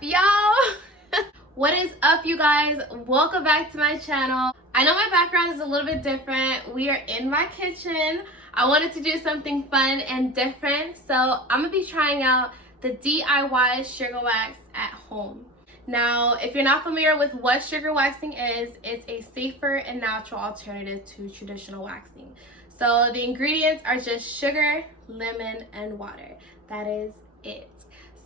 y'all? What is up, you guys? Welcome back to my channel. I know my background is a little bit different. We are in my kitchen. I wanted to do something fun and different, so I'm gonna be trying out the DIY sugar wax at home. Now, if you're not familiar with what sugar waxing is, it's a safer and natural alternative to traditional waxing. So the ingredients are just sugar, lemon, and water. That is it.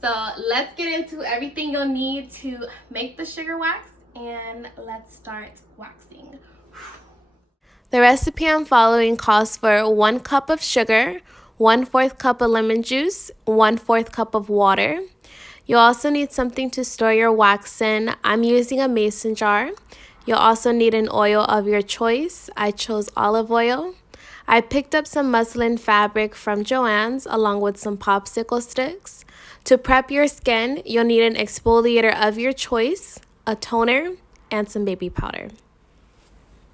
So let's get into everything you'll need to make the sugar wax, and let's start waxing. The recipe I'm following calls for 1 cup of sugar, 1/4 cup of lemon juice, 1/4 cup of water. You'll also need something to store your wax in. I'm using a mason jar. You'll also need an oil of your choice. I chose olive oil. I picked up some muslin fabric from Joann's along with some popsicle sticks. To prep your skin, you'll need an exfoliator of your choice, a toner, and some baby powder.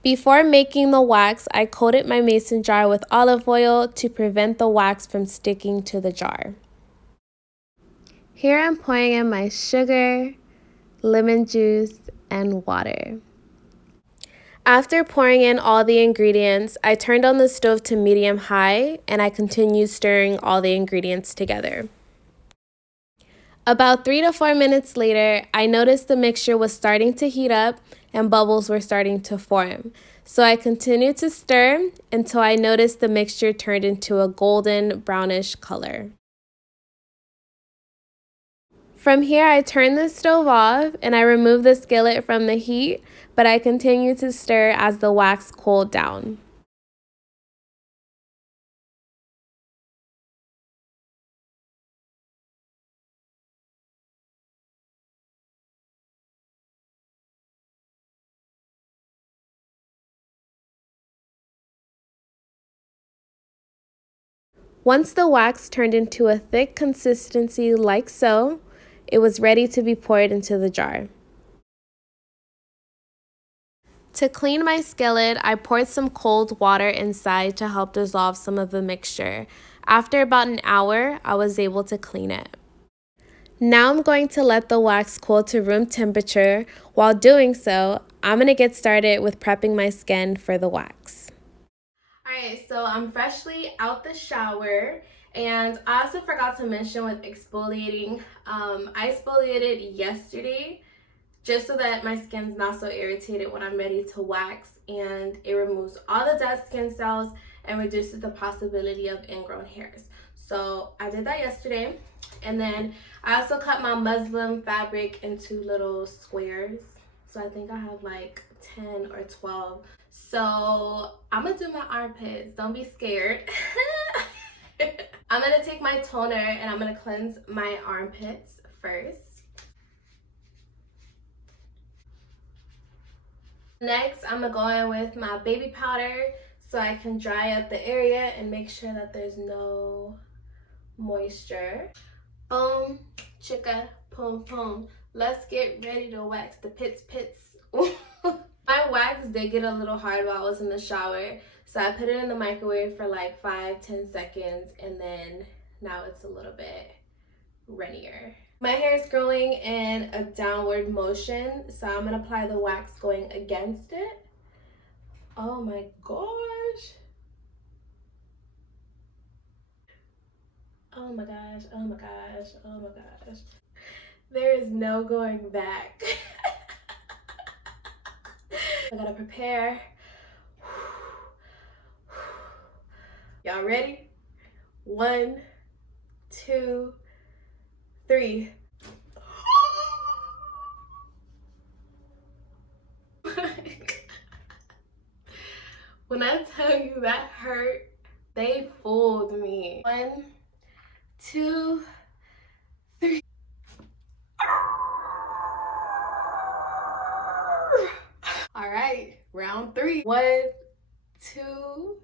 Before making the wax, I coated my mason jar with olive oil to prevent the wax from sticking to the jar. Here I'm pouring in my sugar, lemon juice, and water. After pouring in all the ingredients, I turned on the stove to medium-high and I continued stirring all the ingredients together. About 3 to 4 minutes later, I noticed the mixture was starting to heat up and bubbles were starting to form. So I continued to stir until I noticed the mixture turned into a golden brownish color. From here, I turned the stove off and I removed the skillet from the heat, but I continued to stir as the wax cooled down. Once the wax turned into a thick consistency like so, it was ready to be poured into the jar. To clean my skillet, I poured some cold water inside to help dissolve some of the mixture. After about an hour, I was able to clean it. Now I'm going to let the wax cool to room temperature. While doing so, I'm going to get started with prepping my skin for the wax. Alright, so I'm freshly out the shower, and I also forgot to mention with exfoliating, I exfoliated yesterday just so that my skin's not so irritated when I'm ready to wax, and it removes all the dead skin cells and reduces the possibility of ingrown hairs. So I did that yesterday, and then I also cut my muslin fabric into little squares. So I think I have like 10 or 12. So I'm gonna do my armpits. Don't be scared. I'm gonna take my toner and I'm gonna cleanse my armpits first. Next, I'm gonna go in with my baby powder so I can dry up the area and make sure that there's no moisture. Boom, chicka, boom, boom. Let's get ready to wax the pits. My wax did get a little hard while I was in the shower, so I put it in the microwave for like 5-10 seconds, and then now it's a little bit runnier. My hair is growing in a downward motion, so I'm gonna apply the wax going against it. Oh my gosh. Oh my gosh, oh my gosh, oh my gosh. There is no going back. I gotta prepare. Y'all ready? 1, 2, 3. When I tell you that hurt, they fooled me. 1, 2, 3. All right, round 3. 1, 2,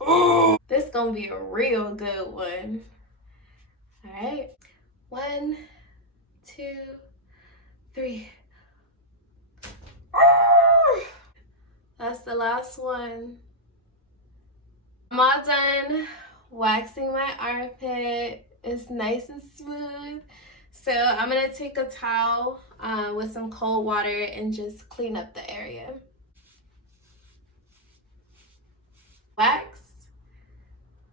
3. This gonna be a real good one. All right, 1, 2, 3. That's the last one. I'm all done waxing my armpit. It's nice and smooth. So I'm gonna take a towel with some cold water and just clean up the area. Wax,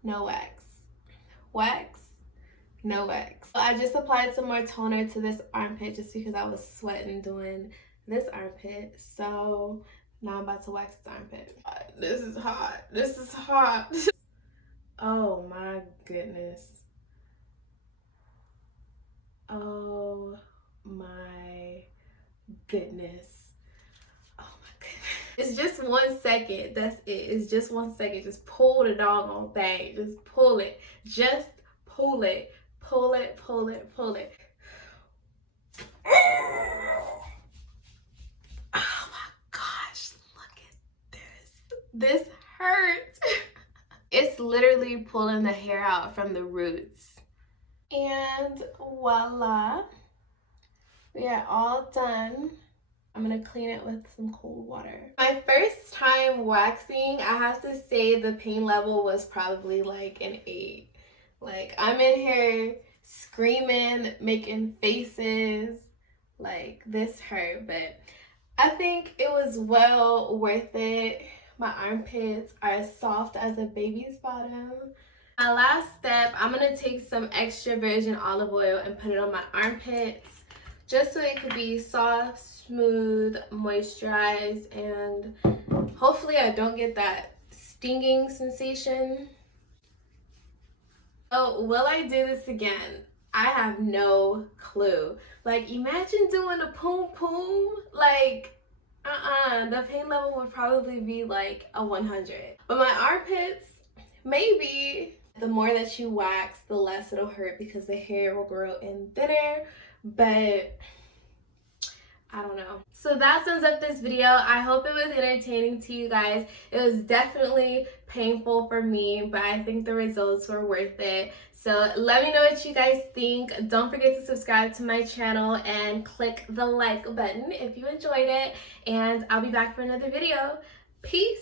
no wax. Wax, no wax. So I just applied some more toner to this armpit just because I was sweating doing this armpit. So now I'm about to wax this armpit. This is hot. This is hot. Oh my goodness. Oh my goodness. Oh my goodness. It's just 1 second. That's it. It's just 1 second. Just pull the doggone thing. Just pull it. Just pull it. Pull it, pull it, pull it. Oh my gosh, look at this. This hurts. It's literally pulling the hair out from the roots. And voila, we are all done. I'm gonna clean it with some cold water. My first time waxing, I have to say the pain level was probably like an 8. Like, I'm in here screaming, making faces, like this hurt, but I think it was well worth it. My armpits are as soft as a baby's bottom. My last step, I'm gonna take some extra virgin olive oil and put it on my armpits just so it could be soft, smooth, moisturized, and hopefully I don't get that stinging sensation. So will I do this again? I have no clue. Like, imagine doing a poom poom. Like, the pain level would probably be like a 100. But my armpits, maybe. The more that you wax, the less it'll hurt because the hair will grow in thinner. But I don't know. So that sums up this video. I hope it was entertaining to you guys. It was definitely painful for me, but I think the results were worth it. So let me know what you guys think. Don't forget to subscribe to my channel and click the like button if you enjoyed it. And I'll be back for another video. Peace.